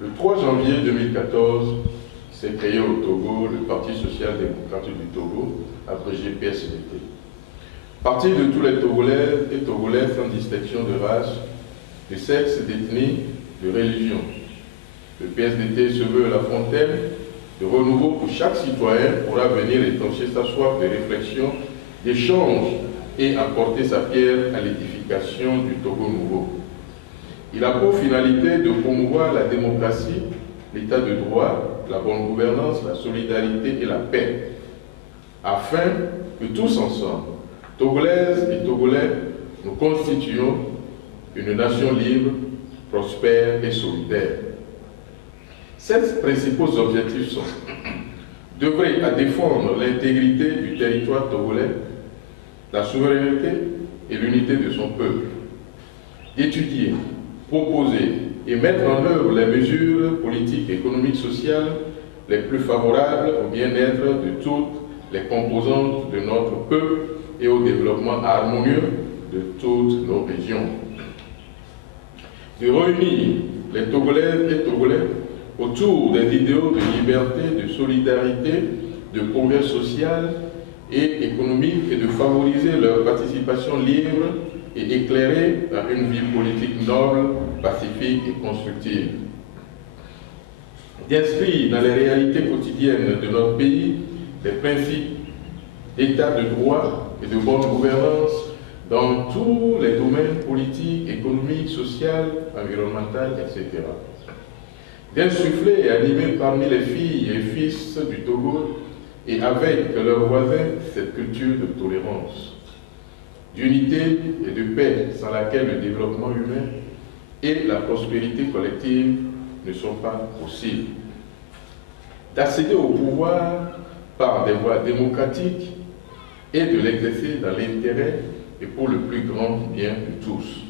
Le 3 janvier 2014, s'est créé au Togo le Parti social-démocrate du Togo, abrégé PSDT. Parti de tous les Togolais et Togolaises sans distinction de race, de sexe, d'ethnie, de religion. Le PSDT se veut la fontaine de renouveau pour chaque citoyen pourra venir étancher sa soif de réflexion, d'échange et apporter sa pierre à l'édification du Togo nouveau. Il a pour finalité de promouvoir la démocratie, l'état de droit, la bonne gouvernance, la solidarité et la paix, afin que tous ensemble, Togolaises et Togolais, nous constituions une nation libre, prospère et solidaire. Ces principaux objectifs sont d'œuvrer à défendre l'intégrité du territoire togolais, la souveraineté et l'unité de son peuple, d'étudier, proposer et mettre en œuvre les mesures politiques, économiques, sociales les plus favorables au bien-être de toutes les composantes de notre peuple et au développement harmonieux de toutes nos régions. De réunir les Togolaises et Togolais autour des idéaux de liberté, de solidarité, de progrès social et économique et de favoriser leur participation libre et éclairée à une vie politique noble, pacifique et constructive. D'inscrire dans les réalités quotidiennes de notre pays des principes d'état de droit et de bonne gouvernance dans tous les domaines politiques, économiques, sociaux, environnementaux, etc. D'insuffler et animer parmi les filles et fils du Togo et avec leurs voisins cette culture de tolérance, d'unité et de paix sans laquelle le développement humain et la prospérité collective ne sont pas possibles. D'accéder au pouvoir par des voies démocratiques et de l'exercer dans l'intérêt et pour le plus grand bien de tous.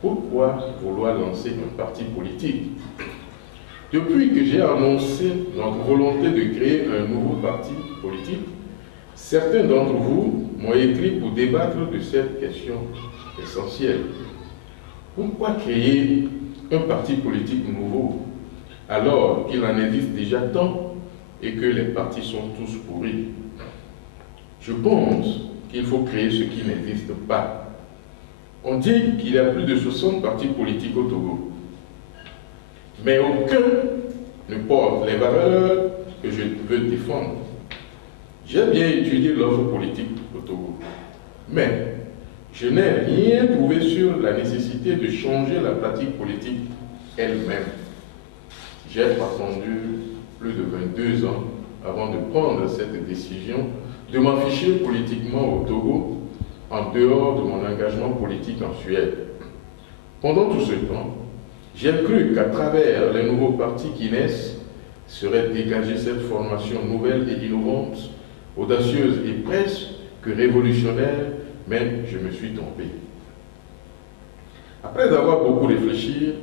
Pourquoi vouloir lancer un parti politique? Depuis que j'ai annoncé notre volonté de créer un nouveau parti politique, certains d'entre vous m'ont écrit pour débattre de cette question essentielle. Pourquoi créer un parti politique nouveau alors qu'il en existe déjà tant et que les partis sont tous pourris? Je pense qu'il faut créer ce qui n'existe pas. On dit qu'il y a plus de 60 partis politiques au Togo, mais aucun ne porte les valeurs que je veux défendre. J'ai bien étudié l'offre politique au Togo, mais je n'ai rien trouvé sur la nécessité de changer la pratique politique elle-même. J'ai attendu plus de 22 ans avant de prendre cette décision de m'afficher politiquement au Togo en dehors de mon engagement politique en Suède. Pendant tout ce temps, j'ai cru qu'à travers les nouveaux partis qui naissent serait dégagée cette formation nouvelle et innovante, audacieuse et presque révolutionnaire, mais je me suis trompé. Après avoir beaucoup réfléchi,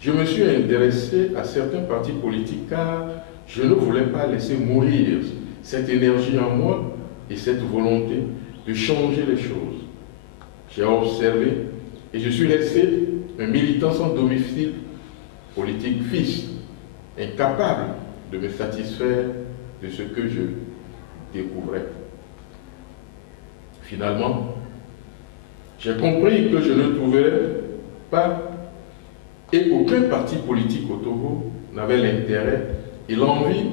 je me suis intéressé à certains partis politiques car je ne voulais pas laisser mourir cette énergie en moi et cette volonté de changer les choses. J'ai observé et je suis resté un militant sans domicile politique fixe, incapable de me satisfaire de ce que je découvrais. Finalement, j'ai compris que je ne trouverais pas et aucun parti politique au Togo n'avait l'intérêt et l'envie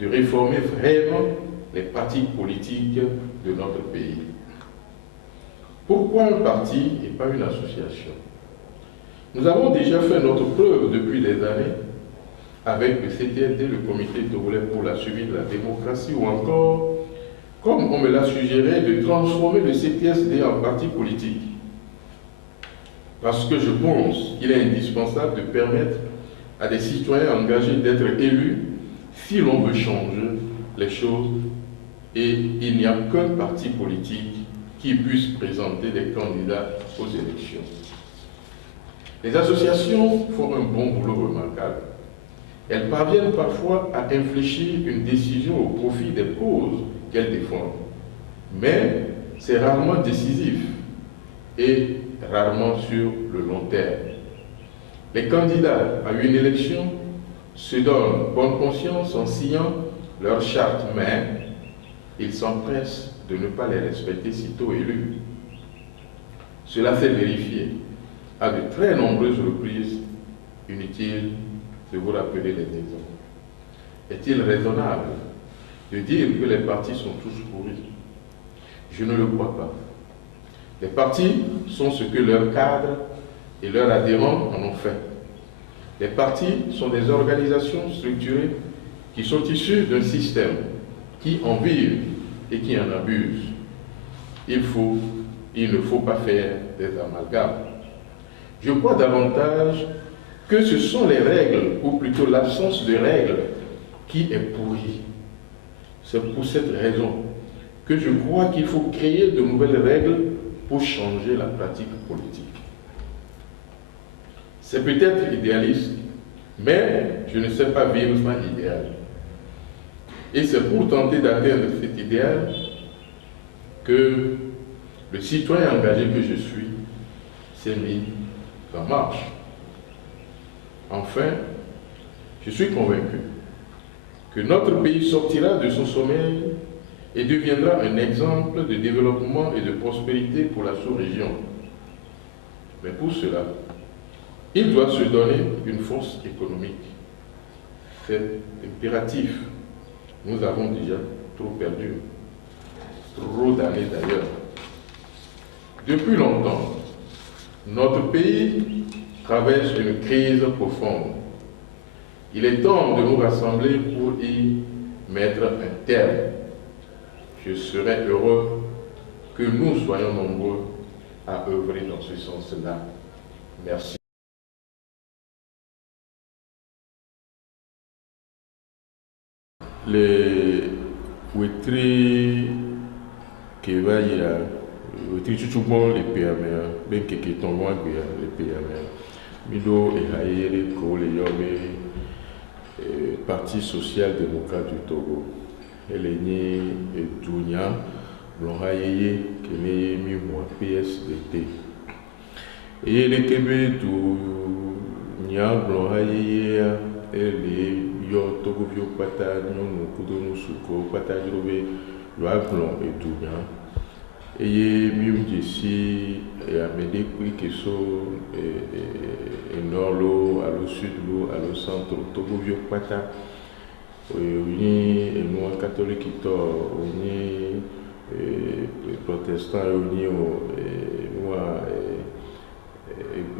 de réformer vraiment les pratiques politiques de notre pays. Pourquoi un parti et pas une association? Nous avons déjà fait notre preuve depuis des années avec le CTSD, le Comité togolais pour la suivi de la démocratie, ou encore, comme on me l'a suggéré, de transformer le CTSD en parti politique. Parce que je pense qu'il est indispensable de permettre à des citoyens engagés d'être élus si l'on veut changer les choses, et il n'y a qu'un parti politique qui puisse présenter des candidats aux élections. Les associations font un bon boulot remarquable. Elles parviennent parfois à infléchir une décision au profit des causes qu'elles défendent. Mais c'est rarement décisif et rarement sur le long terme. Les candidats à une élection se donnent bonne conscience en signant leur charte, mais ils s'empressent de ne pas les respecter sitôt élus. Cela s'est vérifié à de très nombreuses reprises. Inutile de vous rappeler les exemples. Est-il raisonnable de dire que les partis sont tous pourris? Je ne le crois pas. Les partis sont ce que leurs cadres et leurs adhérents en ont fait. Les partis sont des organisations structurées qui sont issues d'un système qui en vive et qui en abuse. Il ne faut pas faire des amalgames. Je crois davantage que ce sont les règles, ou plutôt l'absence de règles, qui est pourrie. C'est pour cette raison que je crois qu'il faut créer de nouvelles règles pour changer la pratique politique. C'est peut-être idéaliste, mais je ne sais pas vivre sans idéal. Et c'est pour tenter d'atteindre cet idéal que le citoyen engagé que je suis s'est mis en marche. Enfin, je suis convaincu que notre pays sortira de son sommeil et deviendra un exemple de développement et de prospérité pour la sous-région. Mais pour cela, il doit se donner une force économique. C'est impératif. Nous avons déjà trop perdu, trop d'années d'ailleurs. Depuis longtemps, notre pays traverse une crise profonde. Il est temps de nous rassembler pour y mettre un terme. Je serais heureux que nous soyons nombreux à œuvrer dans ce sens-là. Merci. Les wetri kevaya wetri chuchubon le peamea ben keke tonwa gbe le peamea mido ehayere ko le yobe Parti social-démocrate du Togo. Elle est née à Dounia, Blonhaye, qui est née à PSDT. Et elle est née à Dounia, Blonhaye, elle est yo Togo Vio Pata, Nyon Kudono Suko, Pata Jrobe, Loa Blon et Dounia. Et mieux ici, et à Médé, qui sont nord l'eau, à l'eau sud l'eau, à l'eau centre, Togo Vieux Pata, uni nous catholiques qui sont uni protestants, uni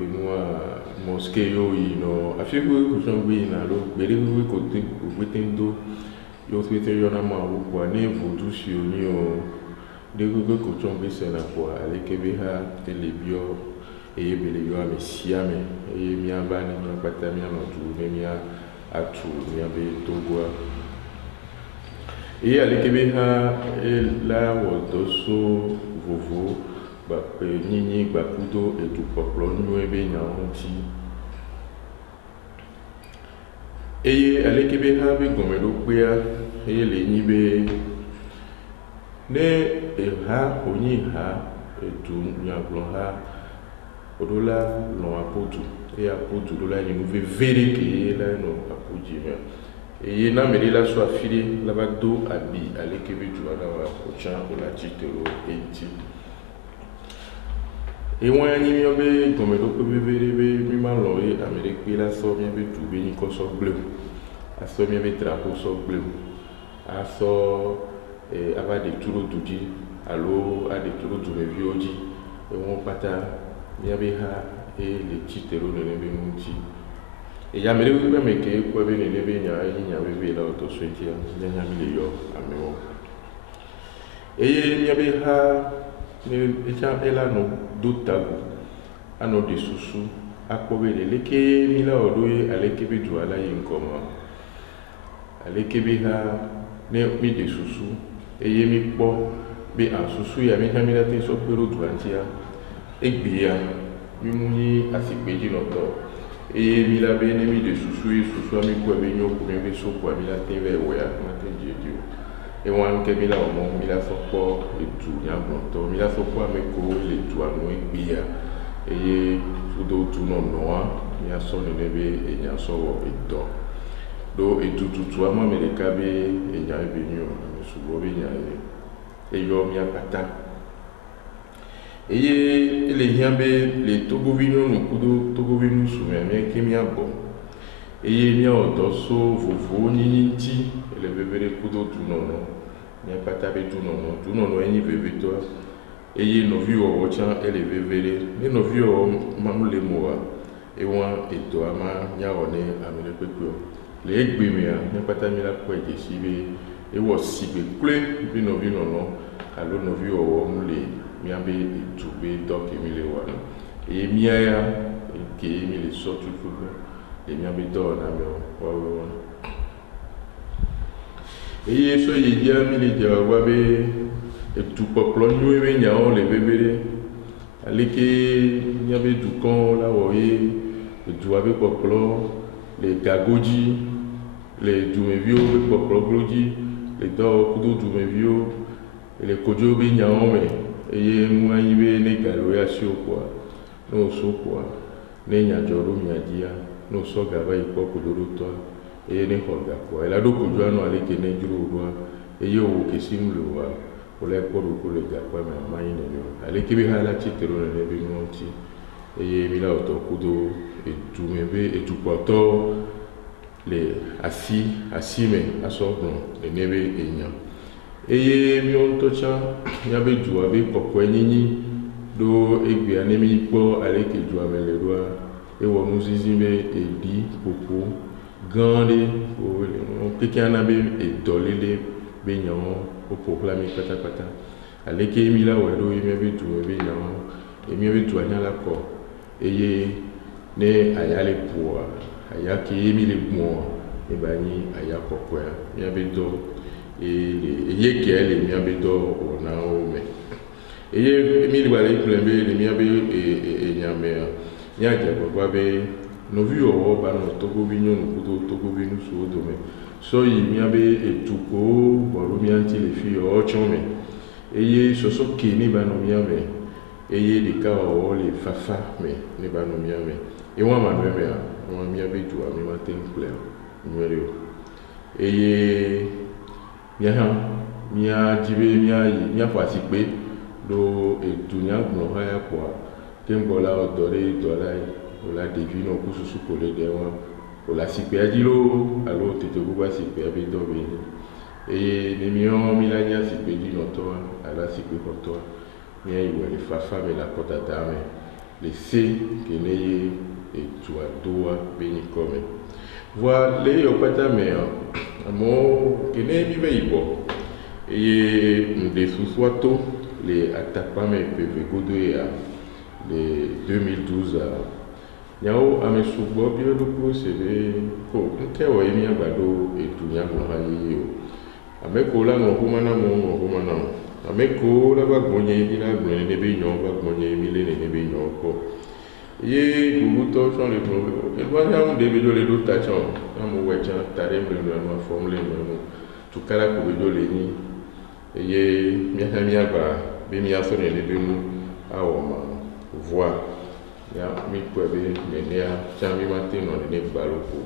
nous mosquée yo ino, afin que vous avez na l'eau, mais les côté au Wetendo, yo traité yo na ma ou quoi, ne vous tous uni de que cochon bese na kwa alekebe ha telebio eye bele yo amesiame eye miamba ni mapata mi anotu mi atu mi abe togwa eye alekebe ha la wodoso vovo ba nyinyi ba kudo etu poplo nyu ebe nya honti eye alekebe ha be gomedo pea eye le nyibe ne ha onyi ha etu nyaglon ha odola lo apotu e apotu dola ni nouve vere ke la no apoji me e na meri la so afili la bado abi alekebe tu ala wa ochan ola titelo enti e won ni mi obe gomedo ko be vere be mi ma lo e amerique la so mi be tu be ni ko so bleu aso mi be trapo so bleu aso ava de turo dudi alo a de turo du revioji e won pata mi abe ha e le titelo ne be munti e ya mere we me ke ko be ne be nya be la to so ti nya mi le yo amewo e mi abe ha ne e cha ela no dotago ano de susu akpobe le ke mi la odo e aleke be du ala yin koma aleke be ha ne mi de susu eye mi kpɔ be asusu ya mi hami la te so pero duantia egbia mi mu ni asikpeji lɔtɔ eye mi la be ne mi de susu ye susu mi kɔ be nyo ko mi be so kɔ mi la te vɛ wɛya ma te diedio e wɔn ke mi la wɔmɔ mi la so kpɔ etu nyagbɔtɔ mi la so kpɔ ame ko le tu anu egbia eye sudo tu nɔnɔa mia so ne be enya so wo edo do etututu ama America be enya be nyu subo be nya eyo mia pata eye ele hiambe le Togovino no kudo Togovino sume me kemia bo eye mia odo so vovo nyinti ele bebere kudo tunono mia pata be tunono enyi bebe to eye novi o cha ele bebere ne novi o mamule moa ewa eto ama nya one amele pepio le egbemia mia pata mi la ko eje sibe ewo sibe kle bi novi no alo novi o mule mia be etube dok emile wa e mia ya ke emile so tutu e mia be do na me o eye so ye dia mile dia wa be etu poplo nyu e nya o le bebere aleke mia be du kon la wo ye etu wa be poplo le gagoji le dumevio be poplo gloji le do kudo dumevio le kojo be nya o me eye mwa ibe ne galo ya shokwa no sokwa ne nya joro nya dia no so gaba ipo kodoro to eye ne hoga kwa ela do kojo anu aleke ne juro ro eye o kesim lo wa ole kodo ko le ga kwa ma yin ne aleke bi hala chitero ne bi monti eye mi la to kudo etumebe etupoto le asime asogun enebe enya eye mi on to cha ya be ju abi popo enyinyi do egbe anemi po aleke ju amele roa e wo muzizi be edi popo gande o le on peke anabe e dolele be nyawo o proclamer pata aleke mi la wo do mi be ju be nyawo e mi be ju anya la ko eye ne ayale po ayake mi le gbo e bani ayakoko ya mi be do eye kele mia be do ona o me eye mi le plembe le mia be nyame nya je baba be no vi o ba no Togovino no kudo Togovino so do me so yi mia be etuko boro mi anti le fi o chome eye soso ke ni ba no mia me eye de ka o le fafa me ni ba no mia me e wa ma me wa mia be ju ami ma temple nuere eye mia jibe mia fasi pe do edunya gbo ha ya kwa tembola odore dolai ola divino kususu ko le dewa ola sipe ajilo alo tete buba sipe abi do be ni mi la nya sipe di no to ala sipe ko to mia iwe le fafa me la kota dame le se que ne e tua doa beni come voilà le yo pata me amo que ne mi ve ibo e de suswato le attaquant me peve godo ya le 2012 nyao ame subo bi do ko se be ko nke wo emi agbado etunya mo ha yi o ame ko la no huma na ame ko la ba gbonye bi la gbonye ne be nyon ba gbonye mi le ne be nyon ko ye gugu to son le pro e ba ya un de be do le do ta chon amu we chan tare mle no formule no tu kala ko be do le ni ye mi ha mi agba be mi aso ne le be mu awo ma voir ya mi ko be me ne a chan mi ma te no ne ba lo ko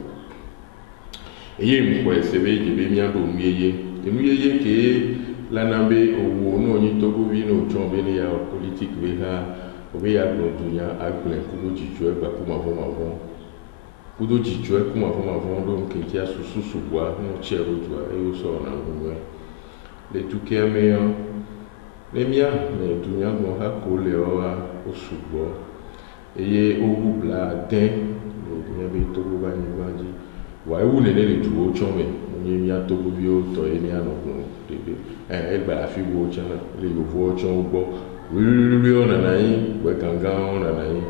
ye mi ko se be je be mi ado mu ye ke la nambe owo no ni Togovino chon be ne ya politique be ha obe ya gbo dunya agble kudo jijo e ba kuma vo kudo jijo e kuma vo do nke ti asusu bua no chero jua e o so na ngwe le tuke me yo le mia me dunya mo ha ko le o o subo eye ogu bla den le dunya be to go ba ni banji wa e wu le le ju o chon me ni mia to go bi o to e ni ano ko de e gba la fi wo chana le yo vo chon gbo ri ona na yi we ganga ona na yi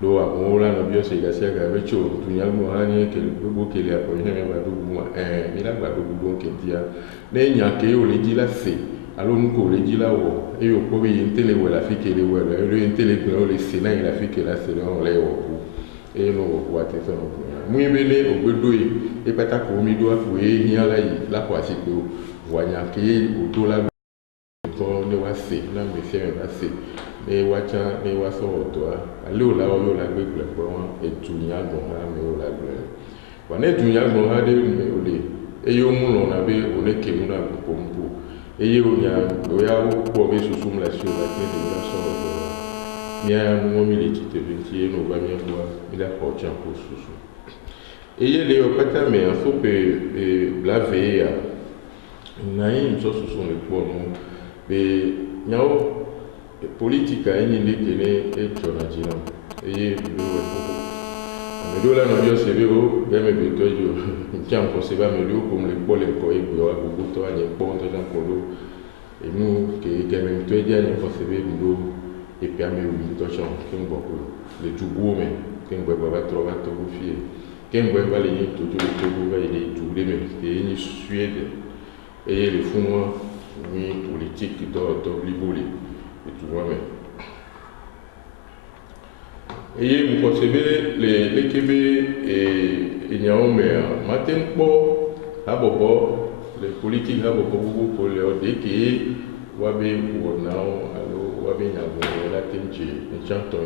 do amola no bio se ga se ga be cho dunya mo ha ni ke gbogbo kele apo ni me ba do bu mi la gba do bu ke dia ne nya ke o le ji la se alo nu ko le ji la wo e yo ko bi intele we la fi ke le we le intele ko le se na la fi ke la se no le wo ku e no wo wa te so no mu be le o gbe do yi e pata ko mi do afu e hi ala yi la ko asi pe o wa nya ke o do la ko ne wa se na me se me ba se ne wacha ne waso oto a le ola o la gbegbe po won etunya gbon ha me ola gbe wa ne tunya gbon ha de me ole eyo mu lo na be one ke mu na pompo eye onya o ya ko be susu mla si o la ke de la so oto mia mu mi le tite venti no ba mi wa mi la ko chan ko susu eye le o pata me fo pe la ve ya na yin so susu le po no be nyao politika yenye ndekene echona jina eye biwe koko amedola na bio sebeo game betojo ntiam ko seba melio ko mle pole ko egbe wa guguto anye ponto jan kolo emu ke game betojo anye ko sebe ndo e piame wi to chan ken boko le tugo me ken gbe baba trova to fie ken gbe vale ni to jo to go va ile tugle me ke ni Suède eye le fumo ni politique to liboli et tout moi-même. Et vous concevez les Québécois et Niaomé, matin pour les politiques beaucoup pour leur dire que Wabe ou Nao, alors Wabe Nabo, la Tenchi, les chantons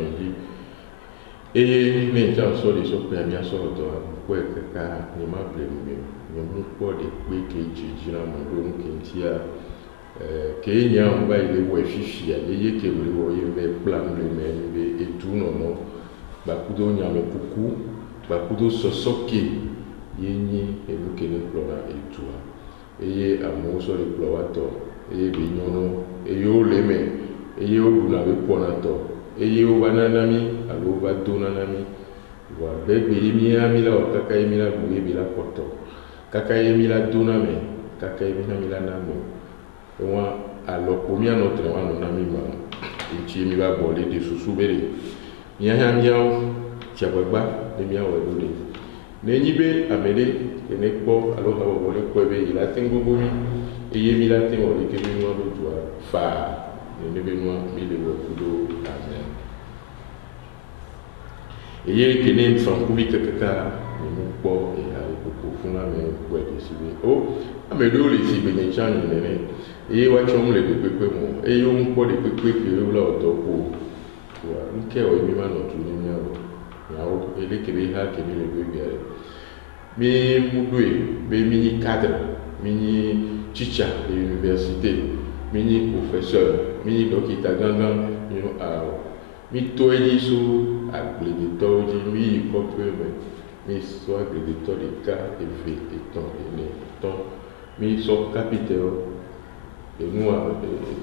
et les chansons de ce pays bien sûr, pour que nous m'appelons, nous pas de quoi que j'ai dit là, mon qui Kenya mba ile wo efifia yeye ke we wo ye plan le men et tout non non ba kudo nyame kuku ba kudo sosoke yenyi e lukene plora et tout eye amo so le ploato eye be nyono eye o leme eye o duna be ponato eye o bananami alo ba donanami wa bebe yemi amila o kaka yemi la bu yemi la poto kaka yemi la doname kaka yemi la namo wa alors combien notre wa no nami ma nchi mi ba bolé de susubere nya ha miao chabagba de miao edole ne nyibe amele ene ko alors ha bolé ko be ila tengo gomi eye mi la tengo de ke mi no do tua fa ne be no mi le wo kudo amen eye kene fan kubi kaka ni po e ha ko funa me ko de sibe o amele o le sibe ne chan ne eye wa chom le pepepe mo eye un po de pepepe le la otoko wa nke o mi ma no tu ni nya o ya o ele ke be ha ke ni le be biare mi mudwe be mi ni cadre mi ni teacher de université mi ni professeur mi ni dokita gangan you know mi to eji so agblede ji mi ko pe mi so agblede to de ka e ve e ton e ne ton mi so capitaine et nous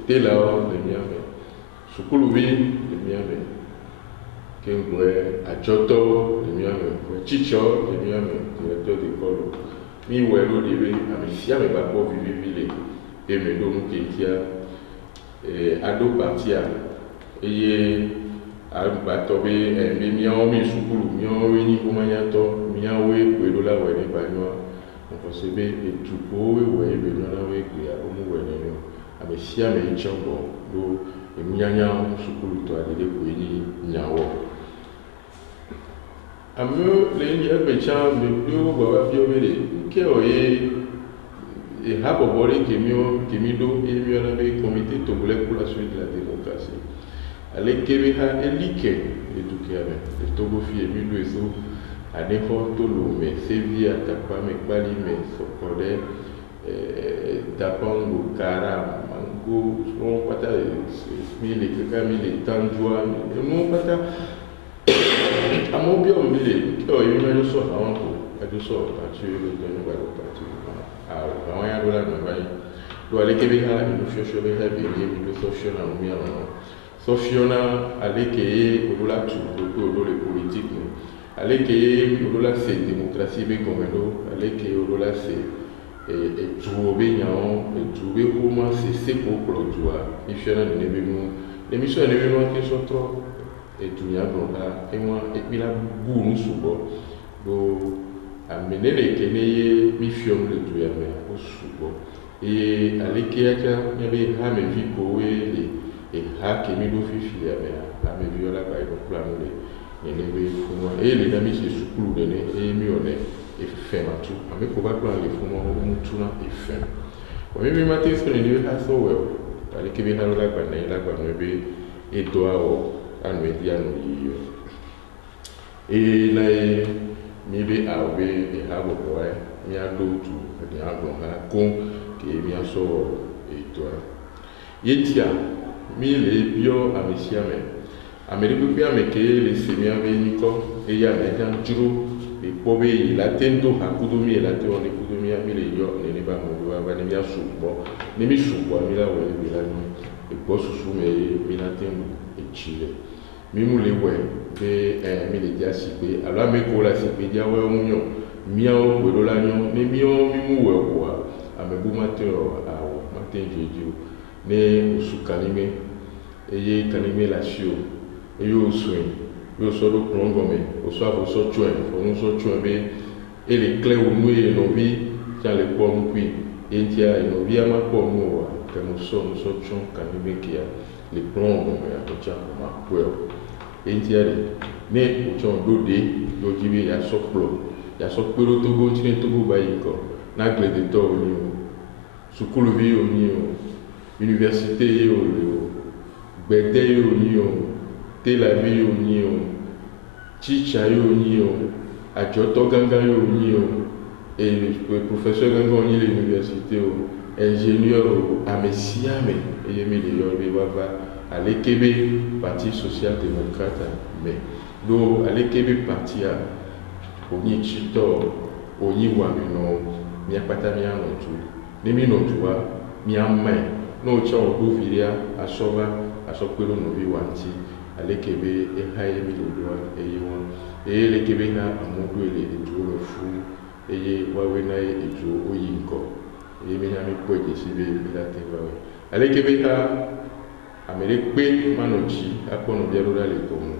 t'es là les miens sukulu bi les miens kengwe ajoto les miens chicho les miens directeur d'école mi welo dibe amisia me ba ko vivi et me do mu ketia ado partia eye ba to be mi miao mi sukulu miao ni ko manyato miao we ko do la we ni ba no on se be et tout we be no na we ku ya o mu we ni amesia me chombo do emunyanya sukulu to adede ko ni nyawo ame le ni abecha me do baba bio mele ke oye e habo bori kemi do e mi ona be comité togolais pour la suite de la démocratie ale kebe ha elike eduke ame le togo fi emi do eso adefo to lo me sevi atakwa me kwali me sokode dapango kara mango on pata mille kaka mille tanjua on pata amo bio mille ko yima yo so awon ko ajo so pati lo de no ba pati awon ya do la no ba do ale kebe ha no shosho be ha be ni do sofiona o mi awon sofiona ale ke o la tu do le politique ale ke o la se démocratie be komendo ale ke o la se et trouver nyao et trouver comment c'est pour produire et faire une émission qui sont trop et tout nya bon là et moi et puis la boue nous subo do amener les keneye mi fiom le tout ya mais au subo et avec qui aka y avait ha me vi ko et ha ke mi do fifi ya mais ha me vi la ba ko plan le ne be fuma et les amis c'est sukulu de ne et mi on et fait ma tout avec ko ba plan le fuma o mutuna et fait o mi matin ce ne ha so well ale kebe halo la gba be edo awo anu edi anu yi na mi be awe e ha bo boy mi ado tu e agbo ha kon ke mi aso edo yetia mi le bio amesia me ameriku pe ameke le semia be niko e ya me dan juro e pobe la tendo hakudumi la te on ekudumi mi le yo ne ba mo ba ne mi asubo ne mi subo mi la we bi la ni e po susu me mi na tendo e chile mi mu le we be mi le dia si pe ala me ko la si pe dia we onyo mi o we do la nyo ne mi o mi mu we ko ame bu mateo awo maten jeju ne usukanime eye kanime la sio eyo swing yo so do plongome o so avo so chuen o no so chuen be ele clé o nu e no vi ja le po mu qui entia e no vi ama po mu que no so chuen kanime kia le plongome a to cha ma puel entia ne o chon do de do jibe ya so plo to go chine to go ba yiko na gle de to ni sukulu vi o ni université o gbede o ni Tel Aviv yo ni o chicha yo ni o ajoto ganga yo ni o et le professeur ganga ni l'université o ingénieur o amesiame et yemi le yo be baba alekebe parti social démocrate mais do alekebe parti a oni chito oni wa no mi apata mi ano tu ni mi no tuwa mi amai no cha o do viria asoba asopelo no bi wanti alekebe e haye mi lodwa eyewon lekebe na amudu ele edu lo fu eye wawe na edu oyinko mi ha mi poje sibe bila tebawe alekebe ha amerekpe manoji akono biarola le tomu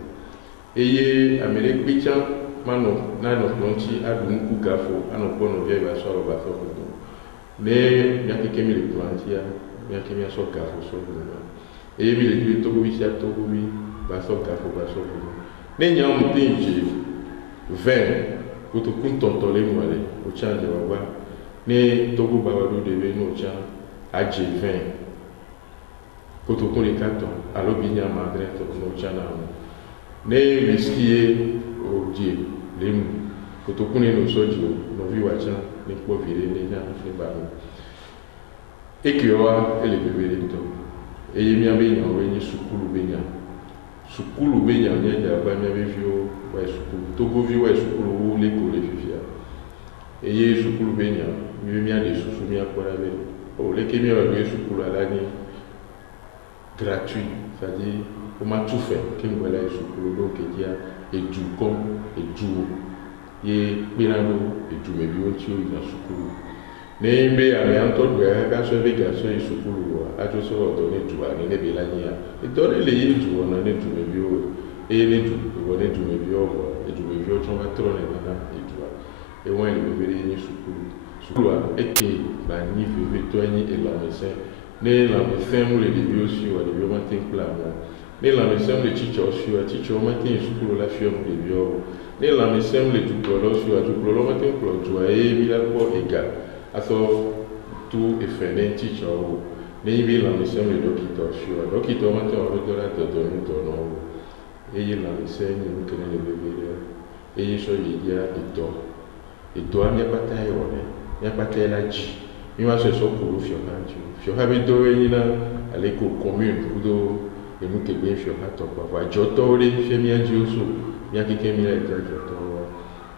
eye amerekpe cha mano na no tonchi adun ku gafo ano kono bia ba so ba so ko me yakeke mi le plantia yakeke mi so gafo so eye mi le du to bi sia to bi baso ne nya mu tinji 20 kuto kuntonto le mu ale o chanje wa ne togo baba do de no cha aje 20 kuto kun le kato alo bi nya madre to no cha na ne miskie o je le mu kuto kun no sojo no vi wa cha ne ko vire ne nya se ba ekioa ele bebe le to eye mi abe nya o ni sukulu be nya sukulu be nya nya ba nya be vio wa sukulu togo vi wa sukulu wo le ko le fifia eye sukulu be nya mi a de susu mi akora be o le ke mi wa be sukulu ala ni gratuit c'est-à-dire on m'a tout fait que nous voilà sukulu donc il y a edu kom edu ye pirando edu me bi o ti o ina sukulu ne mbe ame anto gbe ka so be ga so sukulu a jo so do ne du ani ne be la nya e do le yi du ona ne du me bi o e ne du e ne du me bi o edu me bi o chon ba tro ne na edu e won le be ni sukulu a eke ba ni fe to ni e la mese ne la mese mu le bi o si o le bi o ma tin plan ne la mese mu le chicho si o chicho ma tin sukulu la fi o mu le bi o ne la mese mu le du lo si o du lo ma tin pro tu e bi la ko ega aso tu efene teacher o maybe la mission le docteur sure docteur mate o dola to no eye la mission ni kene le bebe eye so yedia eto amia pata e one ya pata la ji mi ma so kuru fio ha be do yin na ale ko commune kudo e mu ke be fio ha to pa joto le fe mi anji oso ya kike mi la joto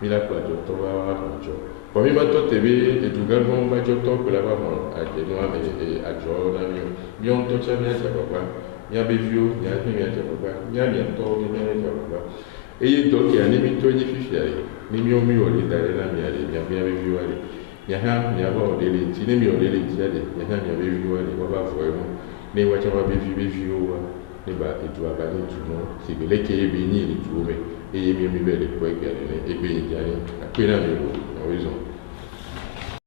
mi la kwa joto wa jo Pour moi, toi, tu es du grand nombre de temps que là-bas, à Genoa, à Jordan, il y a un temps de bien, il y a des vieux, il y a des bien, il y a des temps de bien, et il y a d'autres qui ont mis toi, il y a des mieux, il y a des bien, vieux, il y a des lits, il y a des lits, il y a des vieux, il y a vraiment, mais il y a des vieux, il y a des tout non, c'est que les qui est béni, les tout, mais et il y a des belles poètes, et bien, il y a des raison.